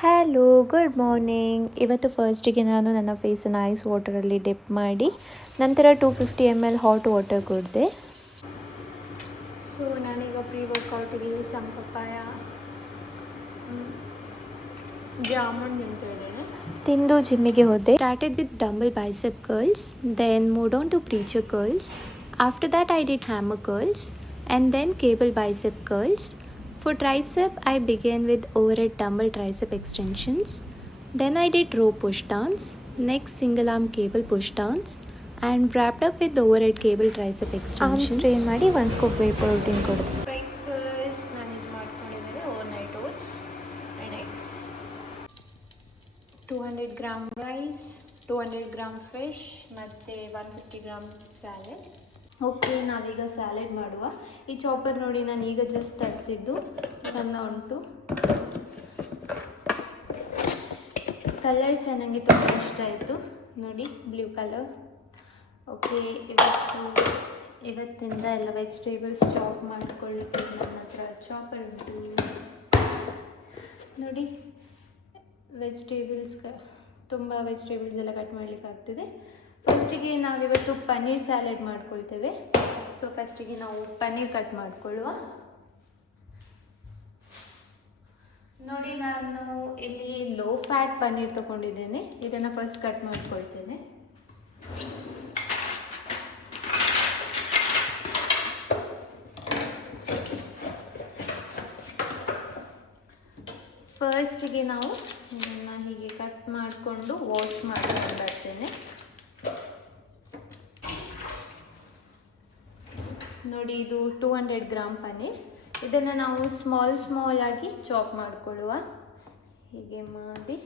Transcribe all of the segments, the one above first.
Hello, good morning. ಇವತ್ತು ಫಸ್ಟಿಗೆ ನಾನು ನನ್ನ ಫೇಸನ್ನು ಐಸ್ ವಾಟರಲ್ಲಿ ಡಿಪ್ ಮಾಡಿ ನಂತರ 250 ml ಹಾಟ್ ವಾಟರ್ ಕುಡಿದೆ. ಸೊ ನಾನೀಗ ಪ್ರೀ ವರ್ಕೌಟಿಗೆ ಸಂಪಪ್ಪಾಯ ಜಾಮೂನ್ ತಿಂದು ಜಿಮ್ಮಿಗೆ ಹೋದೆ. Started with dumbbell bicep curls, then moved on to preacher curls. After that I did hammer curls and then cable bicep curls. For tricep, I began with overhead dumbbell tricep extensions. Then I did row push downs, next single arm cable push downs, and wrapped up with overhead cable tricep extensions. Arm strain ಮಾಡಿ 1 scoop whey protein ಕೊಡ್ದೆ. Breakfast ನಾನು ಇದು ಮಾಡ್ಕೊಂಡಿದ್ದೇನೆ overnight oats and eggs. 200 gram rice, 200 gram fish ಮತ್ತು 150 gram salad. Okay, ನಾವೀಗ salad ಮಾಡುವ. ಈ chopper ನೋಡಿ, ನಾನು ಈಗ ಜಸ್ಟ್ ತರಿಸಿದ್ದು, ಸಣ್ಣ ಉಂಟು. ಕಲರ್ಸ್ ನನಗೆ ತುಂಬ ಇಷ್ಟ ಆಯಿತು ನೋಡಿ, ಬ್ಲೂ ಕಲರ್. ಓಕೆ, ಇವತ್ತಿಂದ ಎಲ್ಲ ವೆಜಿಟೇಬಲ್ಸ್ ಚಾಪ್ ಮಾಡ್ಕೊಳ್ಳಿಕ್ಕೆ ನನ್ನ ಹತ್ರ ಚಾಪರ್ ಉಂಟು ನೋಡಿ. ತುಂಬ ವೆಜಿಟೇಬಲ್ಸ್ ಎಲ್ಲ ಕಟ್ ಮಾಡಲಿಕ್ಕೆ ಆಗ್ತದೆ. ಫಸ್ಟಿಗೆ ನಾವಿವತ್ತು ಪನ್ನೀರ್ ಸ್ಯಾಲೆಡ್ ಮಾಡ್ಕೊಳ್ತೇವೆ. ಸೊ ಫಸ್ಟಿಗೆ ನಾವು ಪನ್ನೀರ್ ಕಟ್ ಮಾಡ್ಕೊಳ್ಳುವ. ನೋಡಿ, ನಾನು ಇಲ್ಲಿ ಲೋ ಫ್ಯಾಟ್ ಪನ್ನೀರ್ ತೊಗೊಂಡಿದ್ದೇನೆ. ಇದನ್ನು ಫಸ್ಟ್ ಕಟ್ ಮಾಡ್ಕೊಳ್ತೇನೆ. ಫಸ್ಟಿಗೆ ನಾವು ಇದನ್ನು ಹೀಗೆ ಕಟ್ ಮಾಡಿಕೊಂಡು ವಾಶ್ ಮಾಡ್ಕೊಂಡು ಬರ್ತೇನೆ. ನೋಡಿ, ಇದು 200 ಗ್ರಾಮ್ ಪನ್ನೀರ್. ಇದನ್ನು ನಾವು ಸ್ಮಾಲ್ ಆಗಿ ಚಾಪ್ ಮಾಡಿಕೊಳ್ಳುವ. ಹೀಗೆ ಮಾಡಿ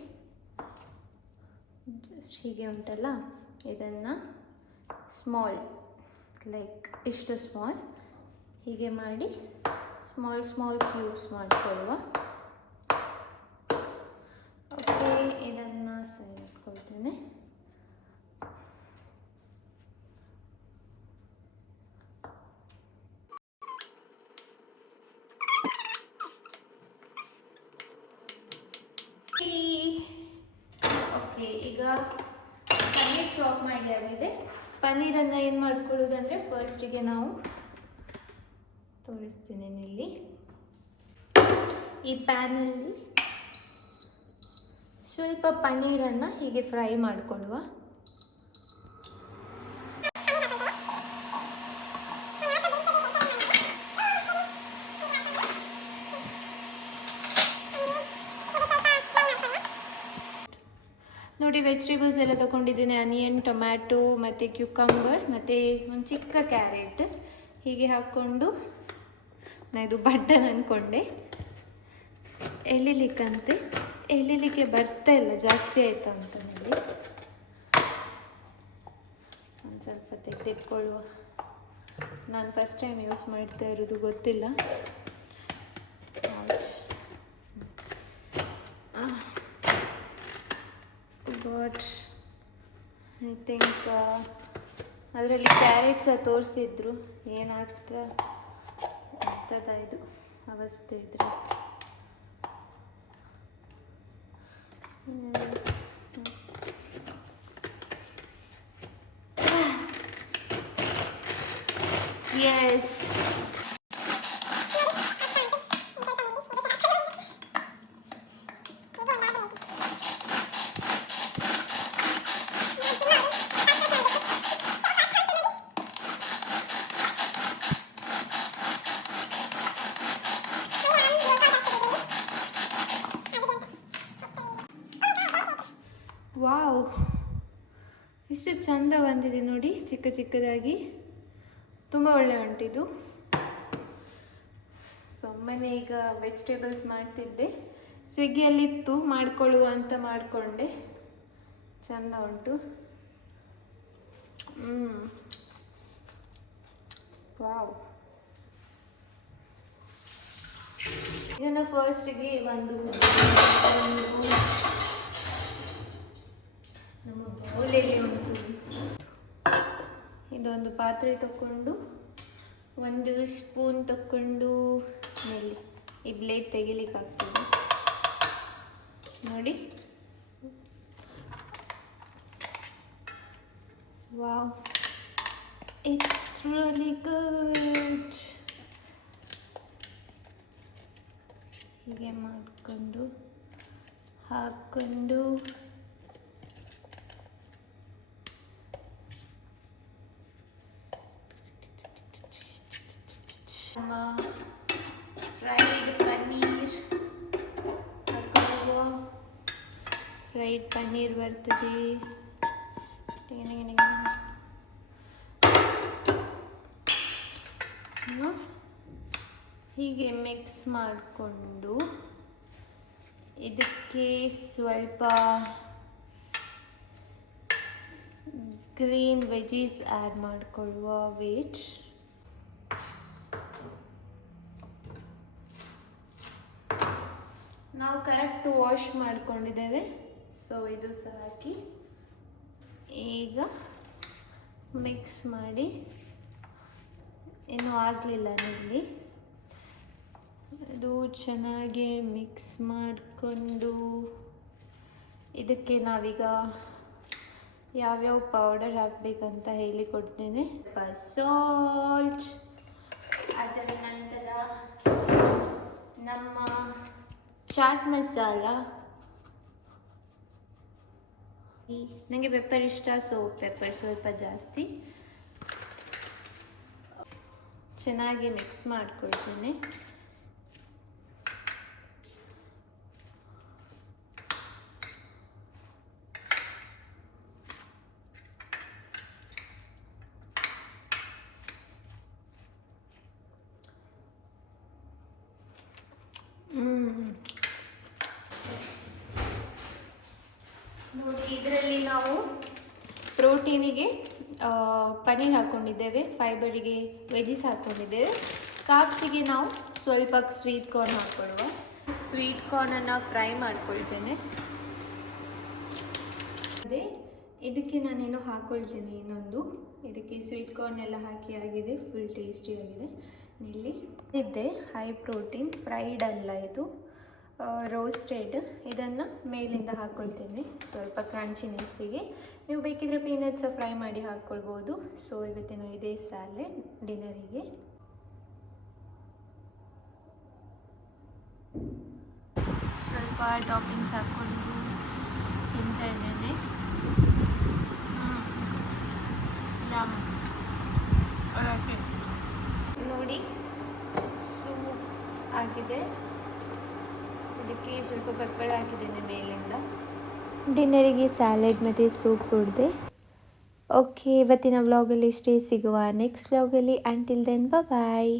ಜಸ್ಟ್ ಹೀಗೆ ಉಂಟಲ್ಲ, ಇದನ್ನು ಸ್ಮಾಲ್ ಲೈಕ್ ಇಷ್ಟು ಸ್ಮಾಲ್ ಹೀಗೆ ಮಾಡಿ ಸ್ಮಾಲ್ ಕ್ಯೂಬ್ಸ್ ಮಾಡಿಕೊಳ್ಳುವ. ಓಕೆ, ಇದನ್ನು ಸರಿ ಇಟ್ಕೊಳ್ತೇನೆ. ಓಕೆ, ಈಗ ಪನ್ನೀರ್ ಚಾಪ್ ಮಾಡಿ ಆಗಿದೆ. ಪನ್ನೀರನ್ನು ಏನು ಮಾಡ್ಕೊಳ್ಳೋದಂದರೆ, ಫಸ್ಟಿಗೆ ನಾವು ತೋರಿಸ್ತೀನಿ ಇಲ್ಲಿ ಈ ಪ್ಯಾನಲ್ಲಿ ಸ್ವಲ್ಪ ಪನ್ನೀರನ್ನು ಹೀಗೆ ಫ್ರೈ ಮಾಡಿಕೊಳ್ಳುವ. ನೋಡಿ, ವೆಜಿಟೇಬಲ್ಸ್ ಎಲ್ಲ ತೊಗೊಂಡಿದ್ದೀನಿ. ಆನಿಯನ್, ಟೊಮ್ಯಾಟೊ ಮತ್ತು ಕ್ಯೂಕಂಬರ್ ಮತ್ತು ಒಂದು ಚಿಕ್ಕ ಕ್ಯಾರೆಟ್ ಹೀಗೆ ಹಾಕ್ಕೊಂಡು, ನಾನು ಇದು ಬಟನ್ ಅಂದ್ಕೊಂಡೆ, ಎಳಿಲಿಕ್ಕೆ ಬರ್ತಾ ಇಲ್ಲ, ಜಾಸ್ತಿ ಆಯಿತು ಅಂತ ಹೇಳಿ ಒಂದು ಸ್ವಲ್ಪ ತೆಗೆದಿಟ್ಕೊಳ್ಳುವ. ನಾನು ಫಸ್ಟ್ ಟೈಮ್ ಯೂಸ್ ಮಾಡ್ತಾ ಇರೋದು, ಗೊತ್ತಿಲ್ಲ. ಬಟ್ ಐ ಥಿಂಕ್ ಅದರಲ್ಲಿ ಕ್ಯಾರೆಟ್ ಸಹ ತೋರಿಸಿದ್ರು. ಏನಾಗ್ತದ ಇದು ಅವಸ್ಥೆ ಇದ್ರೆ. ಎಸ್, ವಾವ್, ಇಷ್ಟು ಚಂದ ಬಂದಿದೆ ನೋಡಿ, ಚಿಕ್ಕದಾಗಿ. ತುಂಬ ಒಳ್ಳೆ ಉಂಟಿದು. ಸುಮ್ಮನೆ ಈಗ ವೆಜಿಟೇಬಲ್ಸ್ ಮಾಡ್ತಿದ್ದೆ, ಸ್ವಿಗ್ಗಿಯಲ್ಲಿತ್ತು, ಮಾಡಿಕೊಳ್ಳುವ ಅಂತ ಮಾಡಿಕೊಂಡೆ. ಚಂದ ಉಂಟು. ವಾವ್. ಇದನ್ನು ಫಸ್ಟಿಗೆ ಒಂದು ನಮ್ಮ ಬೌಲಲ್ಲಿ ಉಂಟು, ಇದೊಂದು ಪಾತ್ರೆ ತಗೊಂಡು 1 ಸ್ಪೂನ್ ತಗೊಂಡು ಈ ಬ್ಲೇಡ್ ತೆಗಿಲಿಕ್ಕಾಗ್ತದೆ. ನೋಡಿ. Wow, it's really good. ಹೀಗೆ ಮಾಡಿಕೊಂಡು ಹಾಕ್ಕೊಂಡು ಫ್ರೈಡ್ ಪನ್ನೀರ್ ಹಾಕೊಳ್ಳುವ. ಫ್ರೈಡ್ ಪನ್ನೀರ್ ಬರ್ತದೆ. ಹೀಗೆ ಮಿಕ್ಸ್ ಮಾಡಿಕೊಂಡು ಇದಕ್ಕೆ ಸ್ವಲ್ಪ ಗ್ರೀನ್ ವೆಜೀಸ್ ಆ್ಯಡ್ ಮಾಡಿಕೊಳ್ಳುವ. ವೇಟ್, ನಾವು ಕರೆಕ್ಟ್ ವಾಶ್ ಮಾಡ್ಕೊಂಡಿದ್ದೇವೆ. ಸೊ ಇದು ಸಹ ಹಾಕಿ ಈಗ ಮಿಕ್ಸ್ ಮಾಡಿ. ಇನ್ನೂ ಆಗಲಿಲ್ಲ ಇಲ್ಲಿ. ಅದು ಚೆನ್ನಾಗಿ ಮಿಕ್ಸ್ ಮಾಡಿಕೊಂಡು ಇದಕ್ಕೆ ನಾವೀಗ ಯಾವ್ಯಾವ ಪೌಡರ್ ಹಾಕಬೇಕಂತ ಹೇಳಿಕೊಡ್ತೇನೆ. ಸಾಲ್ಟ್, ಅದರ ನಂತರ ನಮ್ಮ ಚಾಟ್ ಮಸಾಲ. ನನಗೆ ಪೆಪ್ಪರ್ ಇಷ್ಟ, ಸೊ ಪೆಪ್ಪರ್ ಸ್ವಲ್ಪ ಜಾಸ್ತಿ. ಚೆನ್ನಾಗಿ ಮಿಕ್ಸ್ ಮಾಡ್ಕೊಳ್ತೇನೆ. ನೋಡಿ, ಇದರಲ್ಲಿ ನಾವು ಪ್ರೋಟೀನಿಗೆ ಪನ್ನೀರ್ ಹಾಕ್ಕೊಂಡಿದ್ದೇವೆ, ಫೈಬರಿಗೆ ವೆಜಿಸ್ ಹಾಕ್ಕೊಂಡಿದ್ದೇವೆ, ಕಾಪ್ಸಿಗೆ ನಾವು ಸ್ವಲ್ಪ ಸ್ವೀಟ್ ಕಾರ್ನ್ ಹಾಕ್ಕೊಳ್ಳುವ. ಸ್ವೀಟ್ ಕಾರ್ನನ್ನು ಫ್ರೈ ಮಾಡ್ಕೊಳ್ತೇನೆ. ಅದೇ ಇದಕ್ಕೆ ನಾನೇನು ಹಾಕ್ಕೊಳ್ತೇನೆ ಇನ್ನೊಂದು. ಇದಕ್ಕೆ ಸ್ವೀಟ್ ಕಾರ್ನ್ ಎಲ್ಲ ಹಾಕಿ ಆಗಿದೆ, ಫುಲ್ ಟೇಸ್ಟಿಯಾಗಿದೆ. ಇಲ್ಲಿ ಇದ್ದೆ ಹೈ ಪ್ರೋಟೀನ್, ಫ್ರೈಡ್ ಅಲ್ಲ ಇದು, ರೋಸ್ಟೆಡ್. ಇದನ್ನು ಮೇಲಿಂದ ಹಾಕ್ಕೊಳ್ತೇನೆ ಸ್ವಲ್ಪ ಕ್ರಂಚಿನೆಸ್ಸಿಗೆ. ನೀವು ಬೇಕಿದ್ರೆ ಪೀನಟ್ಸ್ ಫ್ರೈ ಮಾಡಿ ಹಾಕ್ಕೊಳ್ಬೋದು. ಸೊ ಇವತ್ತಿನ ಇದೇ ಸ್ಯಾಲೆಡ್ ಡಿನ್ನರಿಗೆ. ಸ್ವಲ್ಪ ಟಾಪಿಂಗ್ಸ್ ಹಾಕ್ಕೊಂಡು ತಿಂತಾ ಇದ್ದೇನೆ. ನೋಡಿ, ಸೂಪ್ ಆಗಿದೆ. ಇದಕ್ಕೆ ಸ್ವಲ್ಪ ಪೆಪ್ಪರ್ ಹಾಕಿದ್ದೇನೆ ಮೇಲಿಂದ. ಡಿನ್ನರಿಗೆ ಸ್ಯಾಲೆಡ್ ಮತ್ತು ಸೂಪ್ ಕೊಡಿದೆ. ಓಕೆ, ಇವತ್ತಿನ ವ್ಲಾಗಲ್ಲಿ ಇಷ್ಟೇ. ಸಿಗುವ ನೆಕ್ಸ್ಟ್ ವ್ಲಾಗಲ್ಲಿ. ಅಂಟಿಲ್ ದೆನ್ ಬಾಯ್.